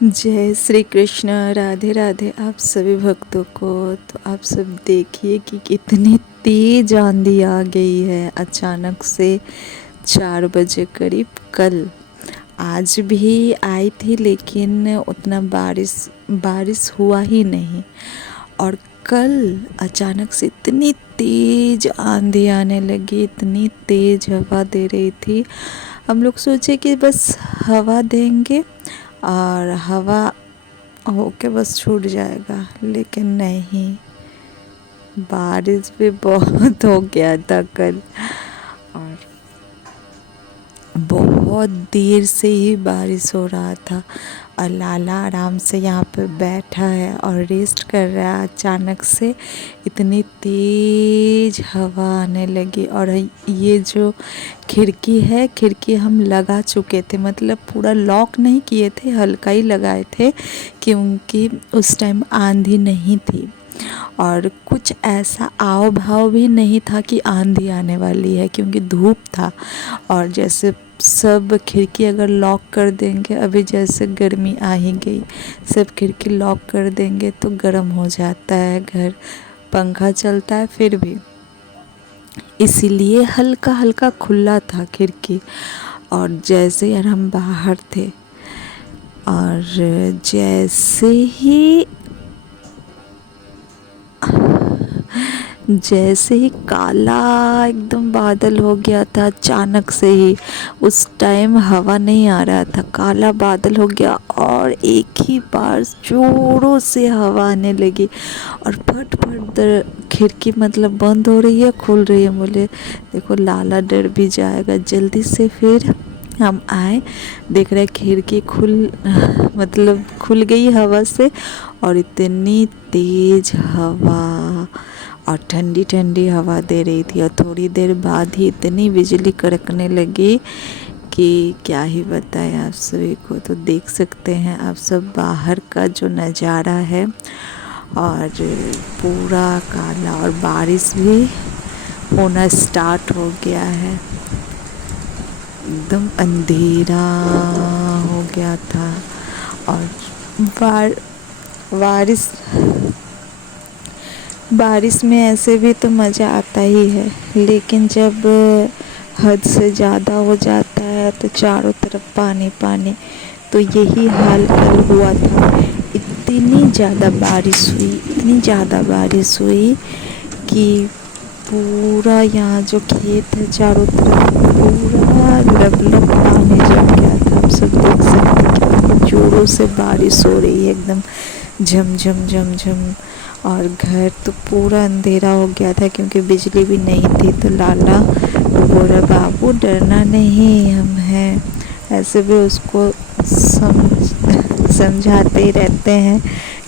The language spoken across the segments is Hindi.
जय श्री कृष्ण। राधे राधे आप सभी भक्तों को। तो आप सब देखिए कि कितनी तेज आंधी आ गई है अचानक से 4 बजे करीब। कल आज भी आई थी लेकिन उतना बारिश हुआ ही नहीं। और कल अचानक से इतनी तेज आंधी आने लगी, इतनी तेज हवा दे रही थी। हम लोग सोचे कि बस हवा देंगे और हवा होके बस छूट जाएगा, लेकिन नहीं, बारिश भी बहुत हो गया था कल। और बहुत देर से ही बारिश हो रहा था और लाला आराम से यहाँ पे बैठा है और रेस्ट कर रहा है। अचानक से इतनी तेज हवा आने लगी और ये जो खिड़की है, खिड़की हम लगा चुके थे, मतलब पूरा लॉक नहीं किए थे, हल्का ही लगाए थे क्योंकि उस टाइम आंधी नहीं थी और कुछ ऐसा आओ भाव भी नहीं था कि आंधी आने वाली है, क्योंकि धूप था। और जैसे सब खिड़की अगर लॉक कर देंगे, अभी जैसे गर्मी आ ही गई, सब खिड़की लॉक कर देंगे तो गर्म हो जाता है घर, पंखा चलता है फिर भी, इसीलिए हल्का हल्का खुला था खिड़की। और जैसे यार हम बाहर थे और जैसे ही काला एकदम बादल हो गया था अचानक से ही। उस टाइम हवा नहीं आ रहा था, काला बादल हो गया और एक ही बार जोरों से हवा आने लगी और फट फट खिड़की मतलब बंद हो रही है, खुल रही है। बोले देखो लाला डर भी जाएगा, जल्दी से फिर हम आए, देख रहे खिड़की मतलब खुल गई हवा से और इतनी तेज हवा और ठंडी ठंडी हवा दे रही थी। और थोड़ी देर बाद ही इतनी बिजली कड़कने लगी कि क्या ही बताएं आप सभी को। तो देख सकते हैं आप सब बाहर का जो नज़ारा है और पूरा काला, और बारिश भी होना स्टार्ट हो गया है। एकदम अंधेरा हो गया था और बारिश बारिश में ऐसे भी तो मज़ा आता ही है, लेकिन जब हद से ज़्यादा हो जाता है तो चारों तरफ पानी पानी। तो यही हाल कल हुआ था। इतनी ज़्यादा बारिश हुई, इतनी ज़्यादा बारिश हुई कि पूरा यहाँ जो खेत है चारों तरफ पूरा लबलब पानी जम गया था। आप सब देख सकते हैं कितनी ज़ोरों से बारिश हो रही है, एकदम झम झम झम झम। और घर तो पूरा अंधेरा हो गया था क्योंकि बिजली भी नहीं थी। तो लाला बोला बाबू डरना नहीं, हम हैं। ऐसे भी उसको समझाते ही रहते हैं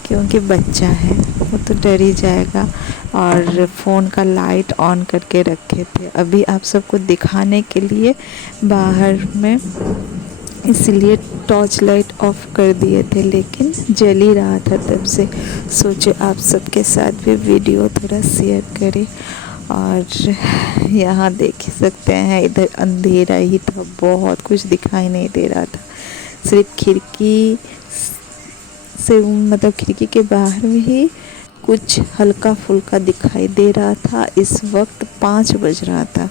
क्योंकि बच्चा है, वो तो डर ही जाएगा। और फ़ोन का लाइट ऑन करके रखे थे अभी आप सबको दिखाने के लिए बाहर में, इसलिए टॉर्च लाइट ऑफ कर दिए थे, लेकिन जल ही रहा था तब से। सोचे आप सबके साथ भी वीडियो थोड़ा शेयर करें। और यहाँ देख सकते हैं इधर अंधेरा ही था, बहुत कुछ दिखाई नहीं दे रहा था, सिर्फ खिड़की से मतलब खिड़की के बाहर में ही कुछ हल्का फुल्का दिखाई दे रहा था। इस वक्त 5 बज रहा था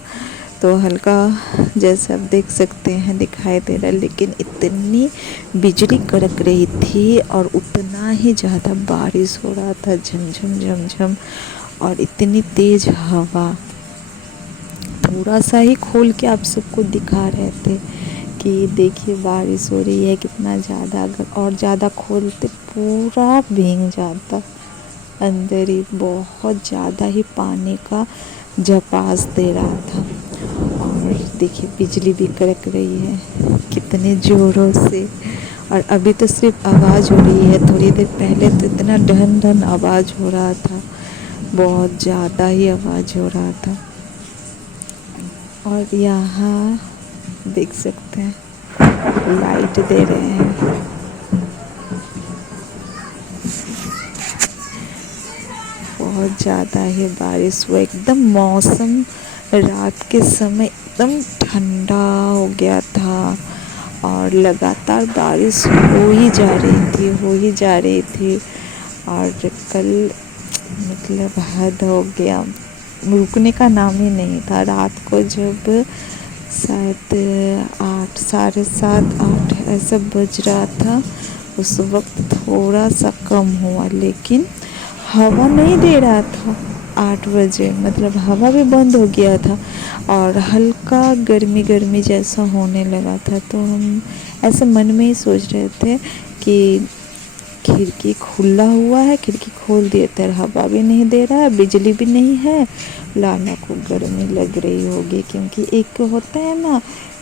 तो हल्का जैसे आप देख सकते हैं दिखाई दे रहा है, लेकिन इतनी बिजली कड़क रही थी और उतना ही ज़्यादा बारिश हो रहा था, झमझम झमझम। और इतनी तेज़ हवा, थोड़ा सा ही खोल के आप सबको दिखा रहे थे कि देखिए बारिश हो रही है कितना ज़्यादा। अगर और ज़्यादा खोलते पूरा भीग जाता, अंदर ही बहुत ज़्यादा ही पानी का झपास दे रहा था। और देखिए बिजली भी कड़क रही है कितने ज़ोरों से। और अभी तो सिर्फ आवाज़ हो रही है, थोड़ी देर पहले तो इतना ढन ढन आवाज़ हो रहा था, बहुत ज़्यादा ही आवाज़ हो रहा था। और यहाँ देख सकते हैं लाइट दे रहे हैं, बहुत ज़्यादा ही बारिश हुआ, एकदम मौसम रात के समय एकदम ठंडा हो गया था और लगातार बारिश हो ही जा रही थी। और कल मतलब हद हो गया, रुकने का नाम ही नहीं था। रात को जब शायद 8, साढ़े 7, 8 ऐसा बज रहा था, उस वक्त थोड़ा सा कम हुआ, लेकिन हवा नहीं दे रहा था। 8 बजे मतलब हवा भी बंद हो गया था और हल्का गर्मी गर्मी जैसा होने लगा था। तो हम ऐसे मन में ही सोच रहे थे कि खिड़की खुला हुआ है, खिड़की खोल दिए तो हवा भी नहीं दे रहा है, बिजली भी नहीं है, लाला को गर्मी लग रही होगी। क्योंकि एक होता है ना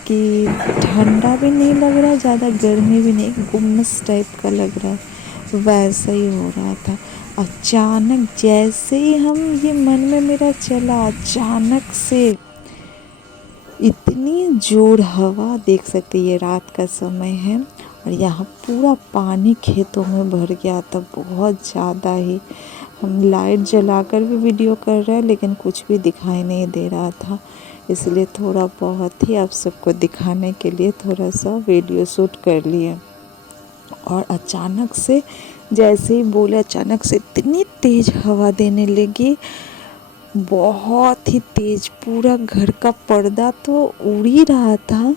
कि ठंडा भी नहीं लग रहा, ज़्यादा गर्मी भी नहीं, गुम्मस टाइप का लग रहा है, वैसा ही हो रहा था। अचानक जैसे ही हम ये मन में मेरा चला, अचानक से इतनी जोर हवा, देख सकते ये रात का समय है और यहाँ पूरा पानी खेतों में भर गया था, बहुत ज़्यादा ही। हम लाइट जलाकर भी वीडियो कर रहे हैं लेकिन कुछ भी दिखाई नहीं दे रहा था, इसलिए थोड़ा बहुत ही आप सबको दिखाने के लिए थोड़ा सा वीडियो शूट कर लिए। और अचानक से जैसे ही बोले, अचानक से इतनी तेज़ हवा देने लगी, बहुत ही तेज़, पूरा घर का पर्दा तो उड़ ही रहा था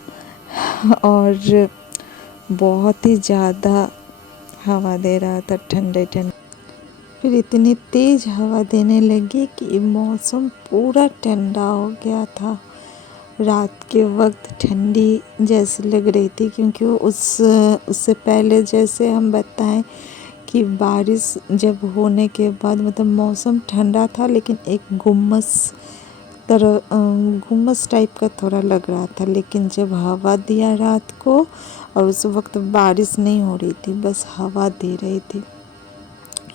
और बहुत ही ज़्यादा हवा दे रहा था, ठंडे ठंडे। फिर इतनी तेज़ हवा देने लगी कि मौसम पूरा ठंडा हो गया था। रात के वक्त ठंडी जैसी लग रही थी, क्योंकि उससे पहले जैसे हम बताएं कि बारिश जब होने के बाद मतलब मौसम ठंडा था, लेकिन एक गुम्मस टाइप का थोड़ा लग रहा था। लेकिन जब हवा दिया रात को, और उस वक्त बारिश नहीं हो रही थी, बस हवा दे रही थी,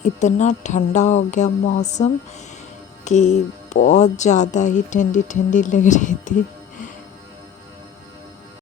इतना ठंडा हो गया मौसम कि बहुत ज़्यादा ही ठंडी ठंडी लग रही थी।